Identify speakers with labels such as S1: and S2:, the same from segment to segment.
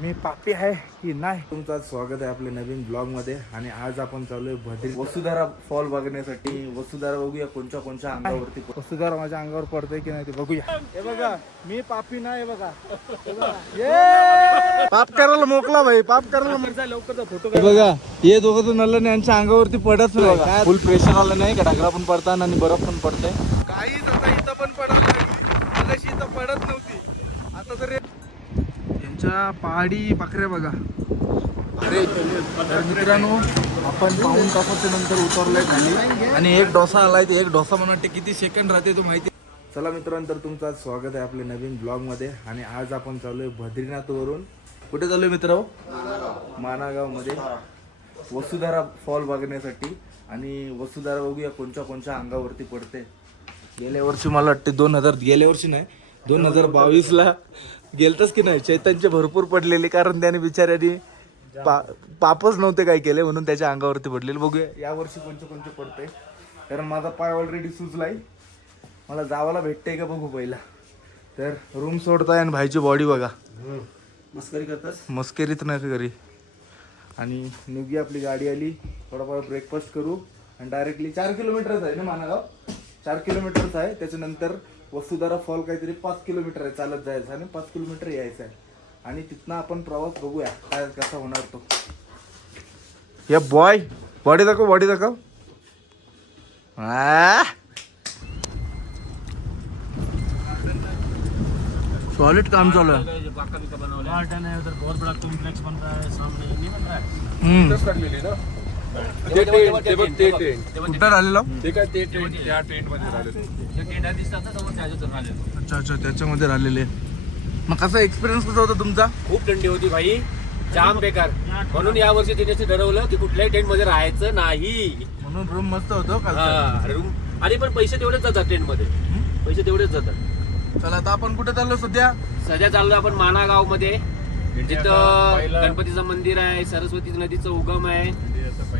S1: मी पापी आहे की नाही? तुमचं स्वागत आहे आपल्या नवीन ब्लॉगमध्ये आणि आज आपण चालू आहे भद्री वसुधारा फॉल बघण्यासाठी. वसुधारा बघूया कोणत्या कोणत्या अंगावरती वसुधारा माझ्या अंगावर पडतंय की नाही ते बघूया. हे बघा मी पापी नाही हे बघा. हे! पाप करायला मोकला भाई पाप करायला लवकर फोटो बघा हे दोघं तर नल्ला यांच्या अंगावरती पडत नाही फुल प्रेशर आलं नाही का ढगला पण पडतात आणि बरफ पण पडतंय. काहीच आता इथं पण पडत नाही. इथं पडत नव्हती. आता तर यांच्या पहाडी बकऱ्या बघा. अरे मित्रांनो आपण पाऊन तासाच्या नंतर उतरलोय खाली. आणि एक डोसा आलाय ते एक डोसा म्हणून वाटते किती सेकंड राहते तो माहिती. चला मित्रांनो तर तुमचं आज स्वागत आहे आपल्या नवीन ब्लॉगमध्ये आणि आज आपण चाललोय बद्रीनाथ वरून कुठे चाललोय मित्र मानागावमध्ये वसुधारा फॉल बघण्यासाठी. आणि वसुधारा बघूया कोणत्या कोणत्या अंगावरती पडते. गेल्या वर्षी मला वाटते दोन हजार गेल्या वर्षी नाही दोन हजार बावीस ला गेलतच की नाही? चैतन्य भरपूर पडलेले कारण त्याने बिचाऱ्याने पा पापच नव्हते काय केले म्हणून त्याच्या अंगावरती पडलेले. बघूया या वर्षी कोणते कोणते पडते कारण माझा पाय ऑलरेडी सुजलाय. मला जावाला भेटते का बघू पहिला. तर रूम सोडताय आणि भाईची बॉडी बघा.
S2: मस्करी करतास?
S1: मस्करीत नाही घरी आणि निघी आपली गाडी आली. थोडाफार ब्रेकफास्ट करू. आणि डायरेक्टली चार किलोमीटरच आहे ना मानागाव? चार किलोमीटरच आहे. त्याच्यानंतर वसुधारा फॉल काहीतरी पाच किलोमीटर आहे चालत जायचं आणि पाच किलोमीटर यायचं आहे. आणि तिथनं आपण प्रवास बघूया काय कसा होणार तो. या बॉय बॉडी दाखव बॉडी दाखव. सॉलिड काम चालू आहे.
S3: गार्डन है उधर बहुत बड़ा कॉम्प्लेक्स बन रहा है सामने नहीं बन रहा है.
S1: हम्म.
S4: ते ते बघ ते
S1: कुठं आलेलो
S4: ते काय ते त्या टेंटमध्ये
S1: अच्छा अच्छा त्याच्यामध्ये राहिलेले. मग कसा एक्सपिरियन्स कसा होता तुमचा?
S2: खूप थंडी होती भाई. जाम बेकार. म्हणून या वर्षी तिने ठरवलं की कुठल्याही टेंटमध्ये राहायचं नाही.
S1: म्हणून रूम मस्त होतो
S2: हा, रूम आणि पण पैसे तेवढेच जातात टेंटमध्ये. पैसे तेवढेच जातात.
S1: चला आता आपण कुठे चाललो सध्या?
S2: सध्या चाललो आपण माना गावमध्ये जिथं गणपतीचं मंदिर आहे सरस्वती नदीचं उगम आहे.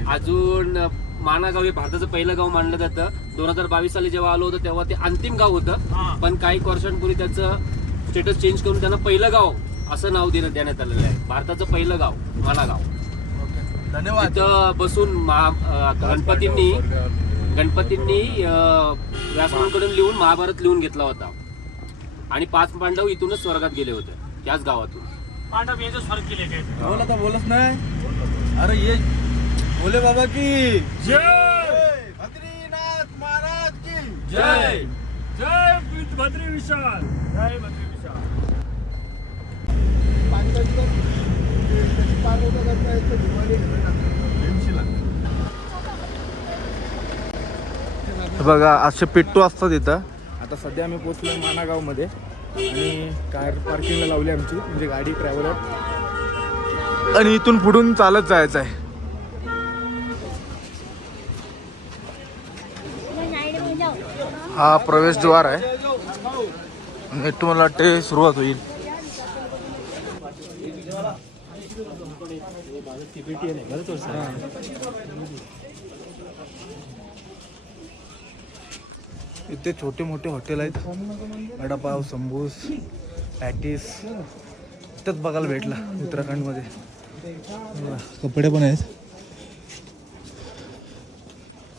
S2: अजून माना गाव हे भारताचं पहिलं गाव मानलं जातं. दोन हजार बावीस साली जेव्हा आलो होतं तेव्हा ते अंतिम गाव होतं. पण काही वर्षांपूर्वी त्याचं स्टेटस चेंज करून त्यांना पहिलं गाव असं नाव देण्यात देण्यात आलेलं आहे. भारताचं पहिलं गाव माना गाव
S1: धन्यवाद.
S2: तिथं बसून गणपतींनी गणपतींनी अं, व्यासपीठाकडून लिहून महाभारत लिहून घेतला होता. आणि पाच पांडव इथूनच स्वर्गात गेले होते त्याच गावातून.
S3: पांडव स्वर्ग के लिए गए थे
S1: बोला तर बोलत नाही. अरे ये बोले बाबा की।
S3: जय।
S1: बद्रीनाथ महाराज की।
S2: जय।
S3: जय बद्री विशाल। जय बद्री विशाल।
S1: बघा असे पिट्टू असतात इथं. आता सध्या आम्ही पोचलो मानागावमध्ये आणि कार पार्किंगला लावली आमची म्हणजे गाडी ट्रॅव्हलर आणि इथून पुढून चालत जायचं आहे. हा प्रवेशद्वार आहे. आणि मला वाटते सुरुवात होईल. इथे छोटे मोठे हॉटेल आहेत. वडापाव संबूस पॅटीस. इथंच बघायला भेटला उत्तराखंडमध्ये. कपडे पण आहेत.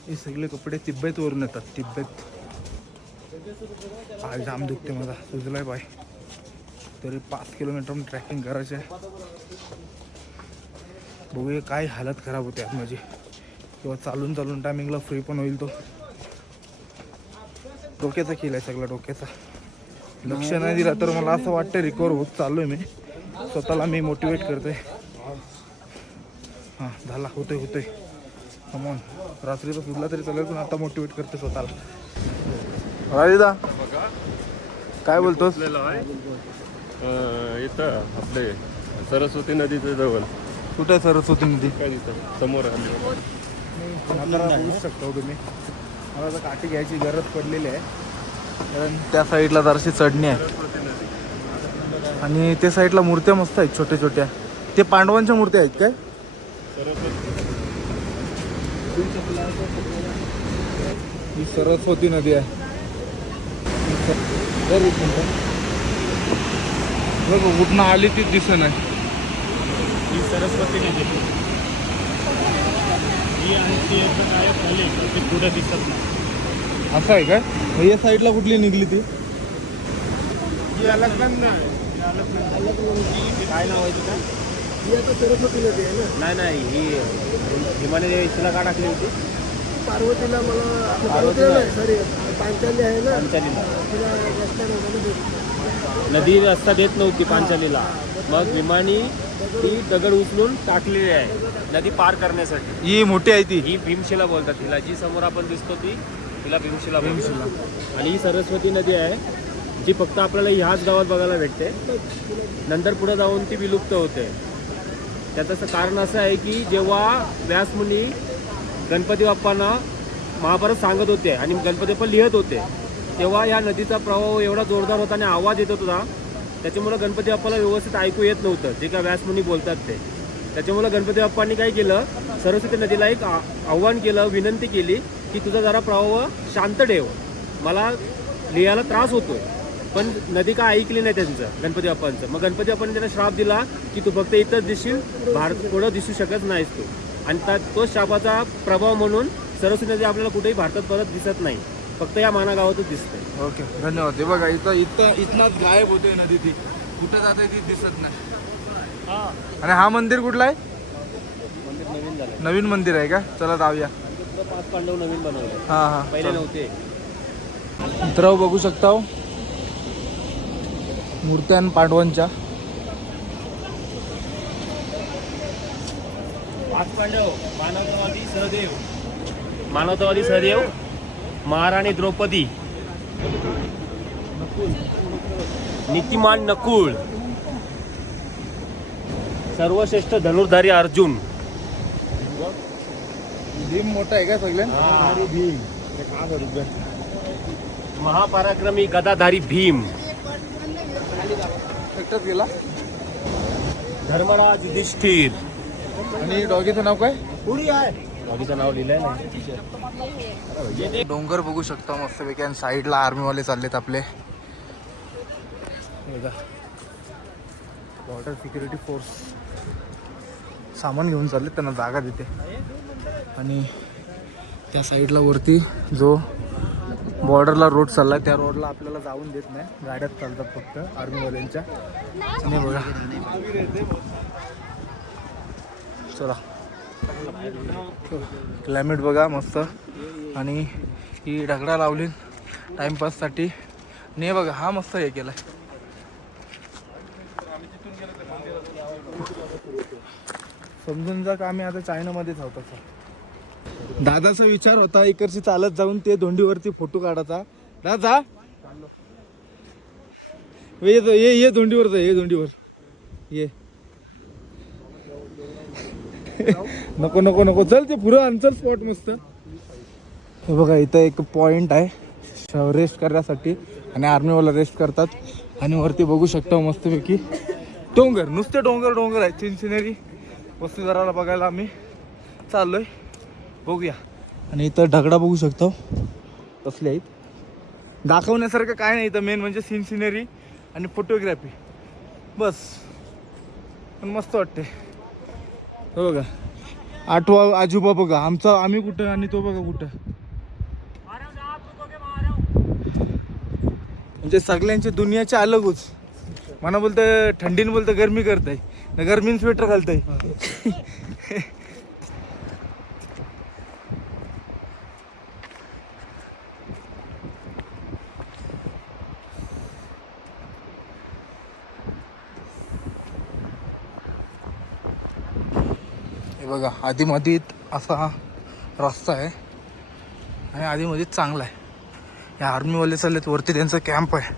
S1: हे सगळे कपडे तिब्बतवरून येतात तिब्बत. आज जाम दुखते माझा. सुजलाय पाय तरी पाच किलोमीटर ट्रॅकिंग करायचं आहे. बघूया काय हालत खराब होते आज माझी. किंवा चालून चालून टायमिंगला फ्री पण होईल तो. डोक्याचा केला आहे सगळा डोक्याचा. लक्ष नाही दिला तर मला असं वाटतं रिकवर होत चाललोय मी. स्वतःला मी मोटिवेट करतोय. हां झाला. होतोय होतोय. कमॉन रात्रीचा सुटला तरी चालेल पण आता मोटिवेट करते स्वतःला. राजिदा काय बोलतोस?
S4: इथं आपले सरस्वती नदीच्या जवळ.
S1: कुठे आहे सरस्वती नदी?
S4: काय तिथं? समोर
S1: बघू शकतो तुम्ही. मला आता काठी घ्यायची गरज पडलेली आहे. कारण त्या साईडला जराशी चढणी आहे. आणि त्या साईडला मूर्त्या मस्त आहेत छोट्या छोट्या ते पांडवांच्या मूर्त्या आहेत काय? ही सरस्वती नदी आहे. बघ कुठनं आली ती दिसत नाही.
S3: ही सरस्वती नदी. ही आणखी एक काय खाली ते पुढे दिसत नाही.
S1: असं आहे काय मग या साईडला कुठली निघली ती?
S3: ही काय नाव आहे तिथं नाही नाही ही हिमालय देवीला का टाकली होती.
S5: पार्वतीला मला पार्वतीला नाही सॉरी पांचाली आहे ना.
S3: पांचालीला.
S5: तिला रस्ता नव्हता ना देत.
S3: नदी रस्ता देत नव्हती पांचालीला. मग विमानी ती दगड उचलून टाकलेली आहे. नदी पार करण्यासाठी.
S1: ही मोठी आहे ती.
S3: ही भीमशिला बोलतात तिला. जी समोर आपण दिसतो ती तिला भीमशिला भीमशिला. आणि ही सरस्वती नदी आहे जी फक्त आपल्याला ह्याच गावात बघायला भेटते. नंतर पुढे जाऊन ती विलुप्त होते. त्याचं असं कारण असं आहे की जेव्हा व्यासमुनी गणपती बाप्पांना महाभारत सांगत होते आणि गणपती बाप्पा लिहित होते. तेव्हा या नदीचा प्रवाह एवढा जोरदार होता आणि आवाज येत होता त्याच्यामुळे गणपती बाप्पाला व्यवस्थित ऐकू येत नव्हतं. जे काय व्यासमुनी बोलतात ते. त्याच्यामुळे गणपती बाप्पांनी काय केलं सरस्वती नदीला एक आ- आव्हान केलं विनंती केली की तुझा जरा प्रवाह शांत ठेव. मला लिहायला त्रास होतो पण नदी काय ऐकली नाही त्यांचं गणपती बाप्पांचं. मग गणपती बाप्पांनी त्यांना श्राप दिला की तू फक्त इथंच दिसशील भारत पुढं दिसू शकत नाहीस तू. आणि त्या तो शापाचा प्रभाव म्हणून सरस्वती नदी आपल्याला कुठेही भारतात परत दिसत नाही. फक्त या माना गावातच दिसते
S1: ओके धन्यवाद. हे बघा इथं इथं इथनाच गायब होते नदी ती. कुठं जाते ती दिसत नाही. आणि हा मंदिर कुठला आहे?
S3: मंदिर नवीन झालं
S1: नवीन मंदिर आहे का? चला जाऊया.
S3: पाच पांडव नवीन बनवले
S1: हा हा
S3: पहिले नव्हते.
S1: मित्र बघू शकता हो. मूर्त्या आणि पांडवांच्या.
S3: पांडव मानवतावादी सहदेव. मानवतावादी सहदेव महाराणी द्रौपदी. नीतिमान नकुळ सर्वश्रेष्ठ धनुर्धारी अर्जुन.
S1: भीम मोठा आहे का सगळ्या भीम.
S3: महापराक्रमी गदाधारी भीम.
S1: एकटाच गेला?
S3: धर्मराज युधिष्ठिर.
S1: आणि डॉगीचं नाव काय?
S3: बाकीचं नाव लिहिलंय ना.
S1: डोंगर बघू शकता मस्तपैकी आणि साईडला आर्मीवाले चाललेत आपले. बॉर्डर सिक्युरिटी फोर्स सामान घेऊन चालले त्यांना जागा देते. आणि त्या साईडला वरती जो बॉर्डरला रोड चाललाय त्या रोडला आपल्याला जाऊन देत नाही. गाड्यात चालतात फक्त आर्मीवाल्यांच्या. आणि बघा. चला. क्लायमेट बघा मस्त. आणि ही ढगडा लावली टाइमपाससाठी ने बघा हा मस्त हे केलाय. समजून जा का आम्ही आता चायनामध्येच आहोत असं दादाचा विचार होता इकडची चालत जाऊन ते धोंडीवरती फोटो काढायचा. दादा. ये ये ये धोंडीवर जा ये धोंडीवर. ये. नको नको नको. चल ते पुरं आण स्पॉट मस्त. हे बघा इथं एक पॉईंट आहे. रेस्ट करण्यासाठी. आणि आर्मीवाला रेस्ट करतात. आणि वरती बघू शकता मस्तपैकी. डोंगर नुसते डोंगर डोंगर आहेत. चिंचिनेरी वस्तुधाराला बघायला आम्ही चाललोय. बघूया. आणि इथं ढगडा बघू शकतो. कसले आहेत. दाखवण्यासारखं काय नाही इथं. मेन म्हणजे सीन आणि फोटोग्राफी बस. पण मस्त वाटते हो बघा. आठवा आजोबा बघा. आमचा आम्ही कुठं आणि तो बघा कुठं. म्हणजे सगळ्यांची दुनियाची अलगच. मला बोलतं थंडीने बोलतं गरमी करताय. ना गरमीन स्वेटर घालताय हे बघा आधीमधीत असा रस्ता आहे आणि आधीमधीत चांगला आहे. या आर्मीवाले चाललेत वरती त्यांचा कॅम्प आहे.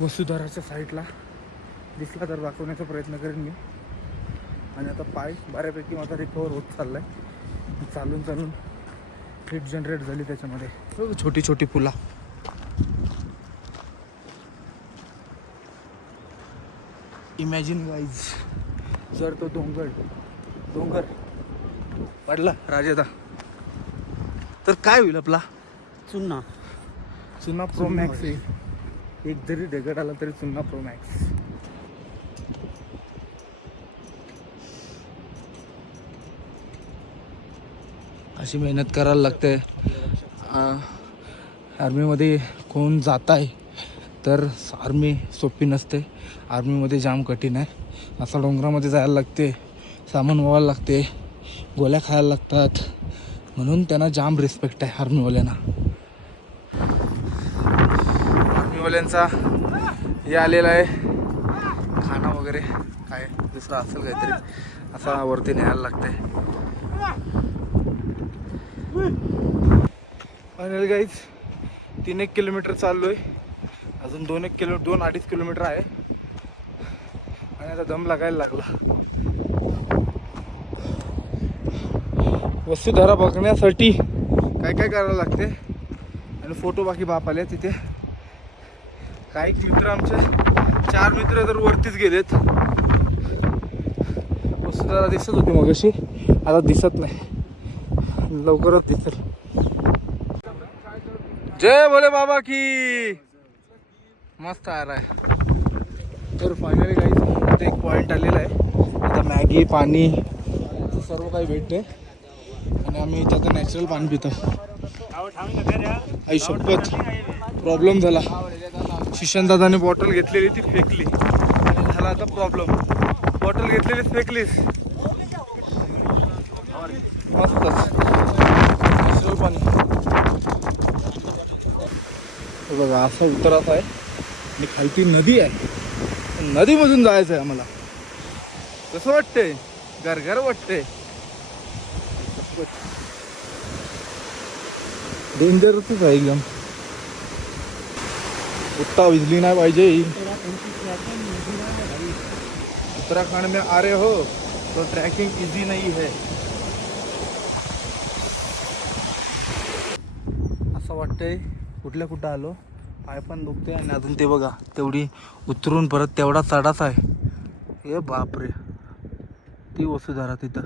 S1: वसुधाराच्या साईडला दिसला तर दाखवण्याचा प्रयत्न करेन मी. आणि आता पाय बऱ्यापैकी माझा रिकवर होत चाललाय. चालून चालून हिट जनरेट झाली त्याच्यामध्ये. छोटी छोटी पुला. इमॅजिन वाईज जर तो डोंगर डोंगर पडला राजेदा तर काय होईल आपला?
S3: चुन्ना.
S1: चुन्ना प्रो मॅक्स येईल एक जरी डेगट आला तरी चुन्ना प्रो मॅक्स अशी मेहनत करायला लागते. आर्मीमध्ये कोण जात आहे तर आर्मी सोपी नसते. आर्मीमध्ये जाम कठीण आहे. असा डोंगरामध्ये जायला लागते. सामान व्हायला लागते गोळ्या खायला लागतात. म्हणून त्यांना जाम रिस्पेक्ट आहे आर्मीवाल्यांना आर्मीवाल्यांचा हे आलेला आहे. खाणं वगैरे काय दुसरं असेल काहीतरी असा वरती न्यायला लागते फायनल गाईज तीन एक किलोमीटर चाललो आहे अजून दोन एक किलो दोन अडीच किलोमीटर आहे. आणि आता दम लागायला लागला. वसुधारा बघण्यासाठी. काय काय करावं लागते? आणि फोटो बाकी बाप आले तिथे काही मित्र आमचे चार मित्र तर वरतीच गेलेत. वसुधारा दिसत होती मग अशी आता दिसत नाही. लवकरच दिसेल. जय भोले बाबा की! मस्त आ आहे तर फायनली काही एक पॉईंट आलेला आहे. आता मॅगी पाणी सर्व काही भेटते. आणि आम्ही इथं आता नॅचरल पाणी पितो. आई शपथ प्रॉब्लेम झाला. दादाने बॉटल घेतलेली ती फेकली. आणि झाला आता प्रॉब्लेम बॉटल घेतलेली फेकलीस. मस्तच नॅचरल पाणी. हे बघा असा उतराचा आहे. आणि खालती नदी आहे. नदीमधून जायचं आहे आम्हाला. कसं वाटतंय? घर वाटतंय. डेंजरच आहे एकदम. उत्ता बिजली नाही पाहिजे. उत्तराखंड में आ रहे हो तो ट्रैकिंग इजी नहीं है. असं वाटतंय कुठल्या कुठं आलो पाय पण दुखते आणि अजून ते बघा तेवढी उतरून परत तेवढा चढाच आहे. हे बापरे. ती वसुधारा तिथं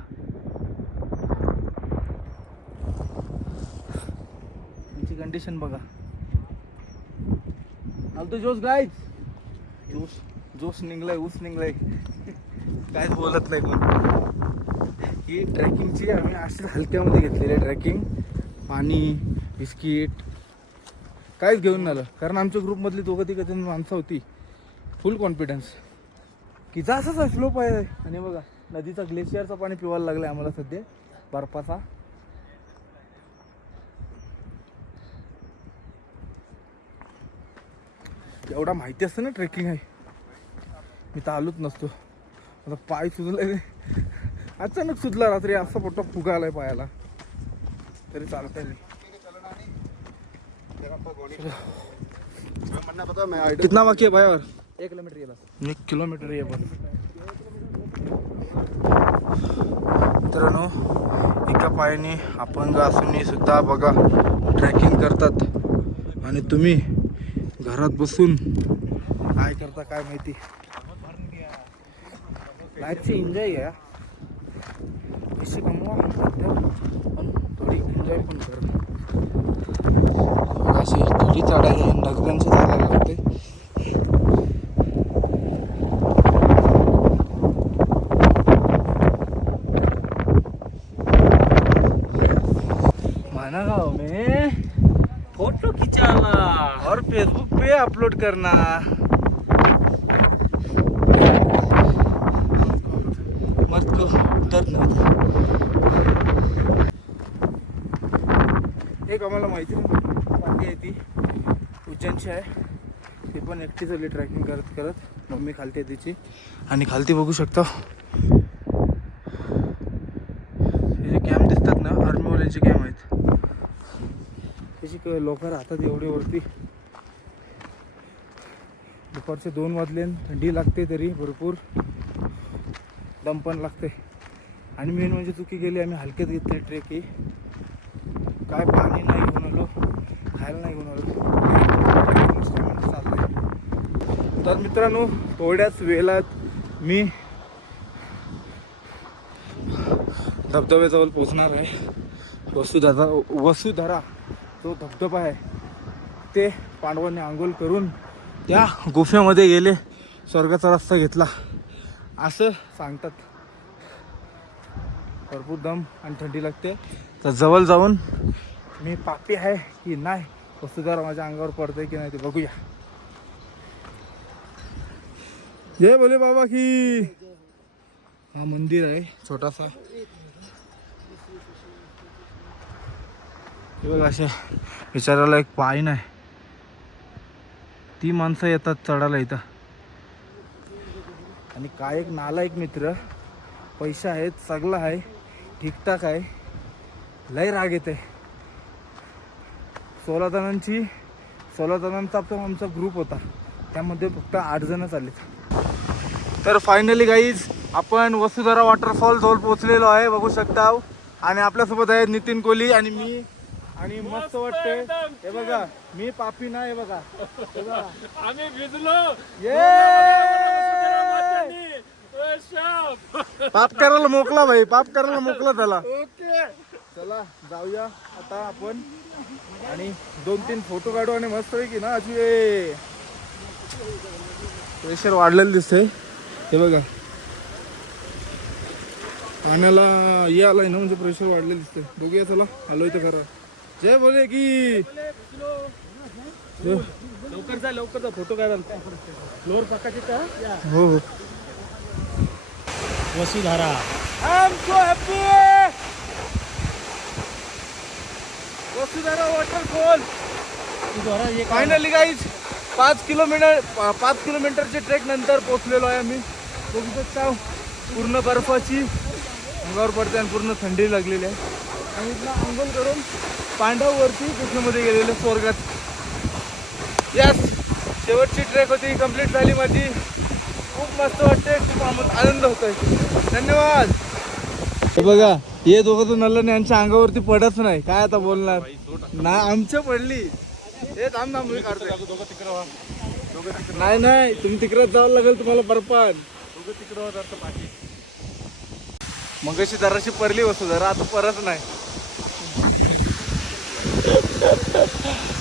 S1: त्यांची कंडिशन बघा. आलतो जोश गायच जोश जोश निघलाय ऊस निघलाय. काहीच बोलत नाही पण ही ट्रॅकिंगची आम्ही अशीच हलक्यामध्ये घेतलेली आहे ट्रॅकिंग. पाणी बिस्किट. काहीच घेऊन आलं. कारण आमच्या ग्रुपमधली दोघं तिघं जण माणसं होती. फुल कॉन्फिडन्स की जा असंच स्लोप आहे. आणि बघा नदीचा ग्लेशियरचं पाणी पिवायला लागलं आम्हाला सध्या. बर्फाचा. एवढा माहिती असतं ना ट्रेकिंग आहे. मी तर आलोच नसतो. आता पाय सुजलाय अचानक सुजला रात्री असा मोठा फुगा आलाय पायाला. तरी चालतंय नाही कितना बाकी है भाई और
S5: एक किलोमीटर ये बस.
S1: एक किलोमीटर आहे पण मित्रांनो एका पायाने अपंग असूनही सुद्धा बघा ट्रॅकिंग करतात. आणि तुम्ही घरात बसून. काय करता काय माहिती? लाईफची एन्जॉय घ्या पैसे कमवा पण थोडी एन्जॉय पण करा. अशी थोडी चढाई नगरांची जायला लागते माना गाँव में
S2: फोटो खिचाला
S1: और फेसबुक पे अपलोड करना मस्त को ना. एक आम्हाला माहिती माहिती आहे ती. उज्जैनची आहे. ती पण एकटी चालली ट्रॅकिंग करत करत. मम्मी खालती आहे तिची. आणि खालती बघू शकता. हे जे कॅम्प दिसतात ना? आर्मीवाल्यांचे कॅम्प आहेत. त्याची लोक राहतात एवढी वरती. दुपारचे दोन वाजले आणि थंडी लागते तरी भरपूर. दम पण लागते. आणि मेन म्हणजे चुकी गेली आम्ही हलक्यात घेतली ट्रेक ही. काय पाणी नाही घेऊन आलो खायला नाही घेऊन आलो. तर मित्रांनो थोड्याच वेळात मी धबधब्याजवळ पोचणार आहे. वसुधारा वसुधारा जो धबधबा आहे ते पांडवांनी आंघोळ करून त्या गुफेमध्ये गेले स्वर्गाचा रस्ता घेतला. असं सांगतात. भरपूर दम आणि थंडी लागते. तर जवळ जाऊन मी पापी आहे की नाही वसुधारा माझ्या अंगावर पडते की नाही ते बघूया. जय बोले बाबा की. हा मंदिर आहे छोटासा. हे बघ असे विचारायला एक पाय नाही. ती माणसं येतात चढायला इथं. आणि काय एक नाला एक मित्र. पैसा आहेत सगळं आहे ठीकठाक आहे. लय राग येते सोळा जणांची सोळा जणांचा पण आमचा ग्रुप होता. त्यामध्ये फक्त आठ जण आले तर फायनली गाईज आपण वसुधारा वॉटरफॉल जवळ पोहोचलेलो आहे बघू शकता. आणि आपल्यासोबत आहेत नितीन कोहली आणि मी. आणि मस्त वाटते. हे बघा मी पापी नाही हे बघा. बघा.
S3: आम्ही भिजलो.
S1: ये! पाप करायला मोकला भाई पाप करायला मोकला त्याला ओके. चला जाऊया आता आपण. आणि दोन तीन फोटो काढू आणि मस्त की ना अजून प्रेशर वाढलेलं दिसतंय. हे बघा. पाण्याला हे आलंय ना म्हणजे प्रेशर वाढलेलं दिसतंय. बघूया चला आलोय तर खरा. जय बोले की.
S3: लवकर जा लवकर जा फोटो काढायला फ्लोअर पक्काचे का?
S1: हो हो.
S3: Vasudhara.
S1: I am so happy Vasudhara waterfall finally guys पाच किलोमीटर पाच किलोमीटरचे ट्रेक नंतर पोहोचलेलो आहे आम्ही. बघू शकता पूर्ण बर्फाची. अंगावर पडते आणि पूर्ण थंडी लागलेली आहे. आणि इथला आंघोळ करून पांडववरती कृष्णमध्ये गेलेले स्वर्गात. यस शेवटची ट्रेक होती कंप्लीट झाली माझी. खूप मस्त वाटते खूप आनंद होतोय. धन्यवाद. हे बघा हे दोघं तर नल्लन यांच्या अंगावरती पडत नाही. काय आता बोलणार? ना आमच्या पडली. हे थांब थांब मी काढतो दोघं तिकडं नाही नाही तुम्ही तिकडे जावं लागेल तुम्हाला बर्फान मग अशी जराशी पडली वस्तू जरा आता परत नाही.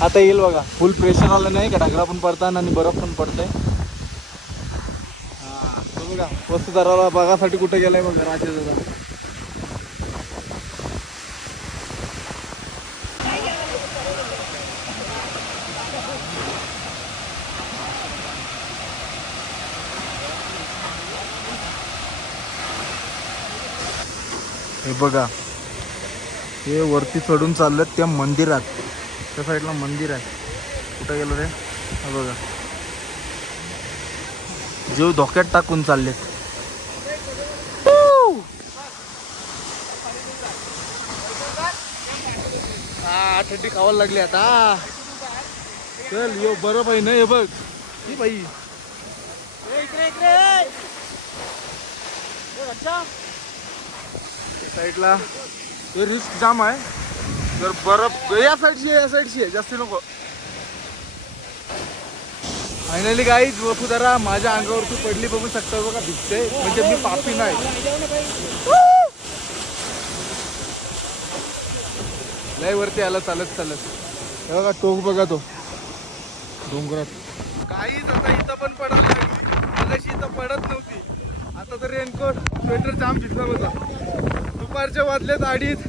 S1: आता येईल बघा. फुल प्रेशर आलं नाही का? ढगला पण पडतात आणि बर्फ पण पडतंय. हा, तो बघा. वस्तुदाराला बघासाठी कुठे गेलाय बघा राजा दादा हे बघा. हे वरती चढून चाललेत त्या मंदिरात. त्या साईडला मंदिर आहे. कुठं गेलो रे? हे बघा. जीव धोक्यात टाकून चाललेत. हा थंडी खावायला लागली आता. चल यो बरं पाहिजे ना हे बघ. ही बाई. साईडला हे रिस्क जाम आहे. तर बरफ या साईडची आहे या साईडची आहे जास्ती नको. फायनली काही वसुधारा माझ्या अंगावरती पडली बघू शकता बघा भिजते म्हणजे मी पापी नाही. लय वरती आला चालत चालत. हे बघा टोक बघा तो. डोंगरात. काहीच आता इथं पण पडत नाही इथं पडत नव्हती. आता तर रेनकोट स्वेटर जाम भिजला होता दुपारच्या वाजलेत अडीच.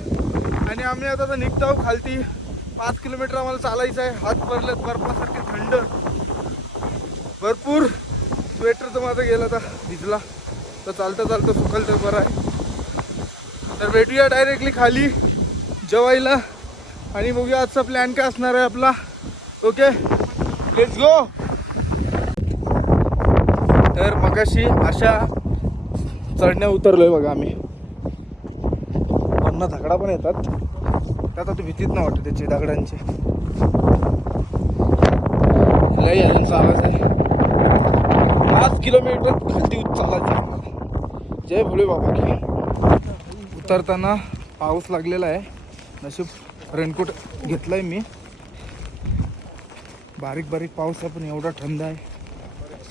S1: आणि आम्ही आता तर निघतो आहोत खालती. पाच किलोमीटर आम्हाला चालायचं आहे. हात भरलेत बर्फासारखे थंड. भरपूर स्वेटर तर माझा गेला तर भिजला. तर चालता चालतं सुकल तर बरं आहे. तर भेटूया डायरेक्टली खाली जेवायला. आणि बघूया आजचा प्लॅन काय असणार आहे आपला. ओके लेट्स गो तर मगाशी अशा चढण्या उतरलोय बघा आम्ही. पूर्ण धकडा पण येतात. त्यात आता भीतीत ना वाटत त्याचे दगडांचे लई अजून आवाज आहे पाच किलोमीटर खालती उत चालायचं आहे जय भोले बाबा की. उतरताना पाऊस लागलेला आहे. नशीब रेनकोट घेतलाय मी. बारीक बारीक पाऊस आहे पण एवढा थंड आहे.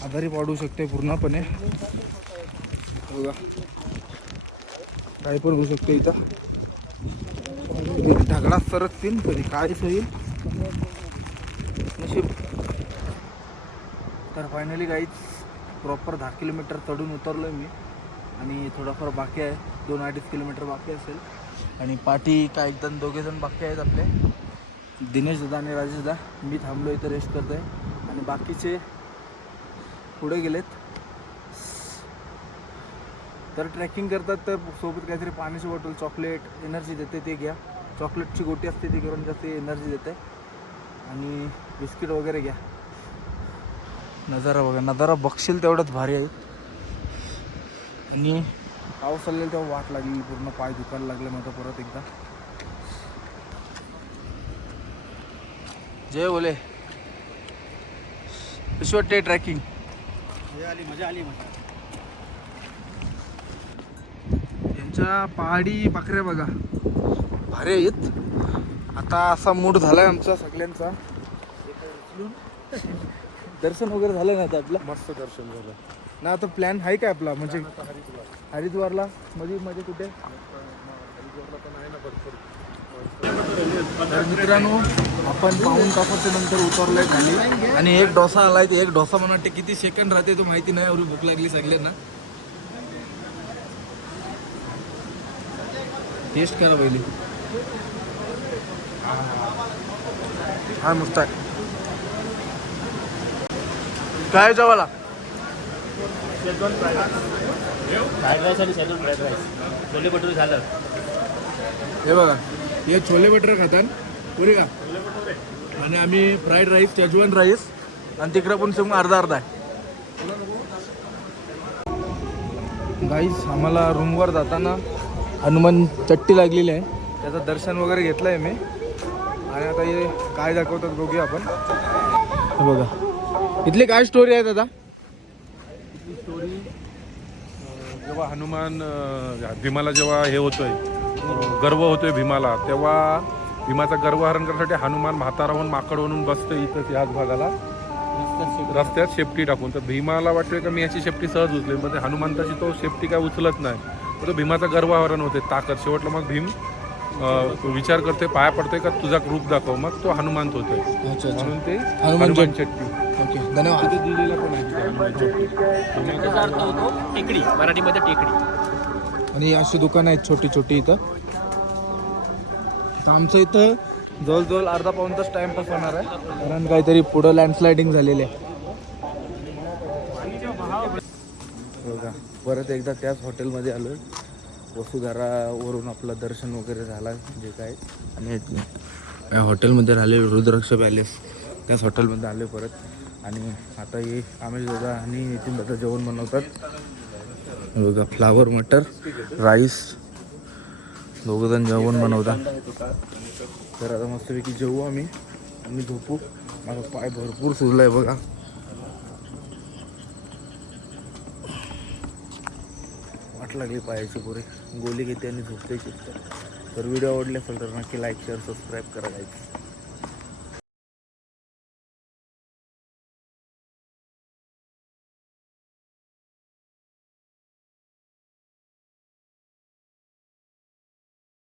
S1: आजारी पाडू शकते पूर्णपणे. बघा. काय पण होऊ शकते इथं. कधी ढगडा सरकतील कधी काय होईल नशीब. तर फायनली गाईच प्रॉपर दहा किलोमीटर चढून उतरलो आहे मी. आणि थोडाफार बाकी आहे. दोन अडीच किलोमीटर बाकी असेल. आणि पाठी काय एकदम दोघे जण बाकी आहेत आपले. दिनेश दादा आणि राजेश दादा. मी थांबलो इथं रेस्ट करतो आहे आणि बाकीचे पुढे गेलेत. तर ट्रॅकिंग करतात तर सोबत काहीतरी पाण्याची बॉटल चॉकलेट एनर्जी देते ते घ्या. चॉकलेटची गोटी असते ती घेऊन जास्त एनर्जी देते. आणि बिस्किट वगैरे घ्या. नजारा बघा नजारा बघशील तेवढंच भारी आहे. आणि पाऊस आलेला तेव्हा वाट लागली पूर्ण पाय दुखायला लागले माझं परत एकदा. जय बोले कशी वाटते ट्रॅकिंग? यांच्या पहाडी बकऱ्या बघा. भारी आहेत. आता असा मूड झालाय आमचा सगळ्यांचा. दर्शन वगैरे झालं ना आता आपलं?
S4: मस्त दर्शन झालं.
S1: ना आता प्लॅन आहे काय आपला? म्हणजे हरिद्वारला? मध्ये मध्ये कुठे? तर मित्रांनो आपण पाऊन तासाच्या नंतर उतरलोय खाली. आणि एक डोसा आलाय ते एक डोसा मला वाटते किती सेकंड राहते तो माहिती नाही एवढी भूक लागली सगळ्यांना. टेस्ट करा पहिली. हा मस्त आहे काय जेवाला
S3: फ्राईड राईस आणि salad fried rice chole bhature झालं
S1: हे बघा हे छोले बटर खातात. पुरे का आणि आम्ही फ्राईड राईस शेजवान राईस आणि तिकडं पण सेम अर्धा अर्धा आहे. गाईस आम्हाला रूमवर जाताना हनुमान चट्टी लागलेली आहे. त्याचं दर्शन वगैरे घेतलं आहे मी. आणि आता हे काय दाखवतात बघूया आपण. बघा. इथली काय स्टोरी आहे दादा?
S4: स्टोरी जेव्हा हनुमान भीमाला जेव्हा हे होतोय गर्व होतोय भीमाला तेव्हा भीमाचा गर्वहरण करण्यासाठी हनुमान म्हातारा होऊन माकड म्हणून बसतं इथंच याच भागाला. रस्त्यात शेपटी टाकून. तर भीमाला वाटतोय का मी याची शेपटी सहज उचले म्हणजे ते हनुमंताची तो शेपटी काय उचलत नाही. तर तो भीमाचा गर्वहरण होते ताकद. शेवटला मग भीम विचार करतोय पाया पडतोय का? तुझा रूप दाखव. मग तो हनुमंत होतोय. म्हणून ते
S1: हनुमान चट्टी. ओके धन्यवाद.
S4: तिथे दिलेला पण आहे
S2: टेकडी मराठीमध्ये टेकडी.
S1: आणि अशी दुकानं आहेत छोटी छोटी इथं. तर आमचं इथं जवळजवळ अर्धा पाऊन तास टाइमपास होणार आहे. कारण काहीतरी पुढं लँडस्लायडिंग झालेली आहे. बघा परत एकदा त्याच हॉटेलमध्ये आलो वसुधारावरून आपलं दर्शन वगैरे झाला जे काय. आणि या हॉटेलमध्ये राहिले रुद्राक्ष पॅलेस त्याच हॉटेलमध्ये आले परत. आणि आता हे आमेश दादा आणि नितीन दादा जेवण बनवतात. बघा फ्लावर मटर राईस दोघंजण जेवण बनवतात. तर आता मस्तपैकी जेवू आम्ही. आणि झोपू. माझा पाय भरपूर सुजलाय बघा. वाट लागली पायाची पुरे गोली घेते आणि झोपते शिकते तर व्हिडिओ आवडले असेल तर नक्की लाईक शेअर सबस्क्राईब करा.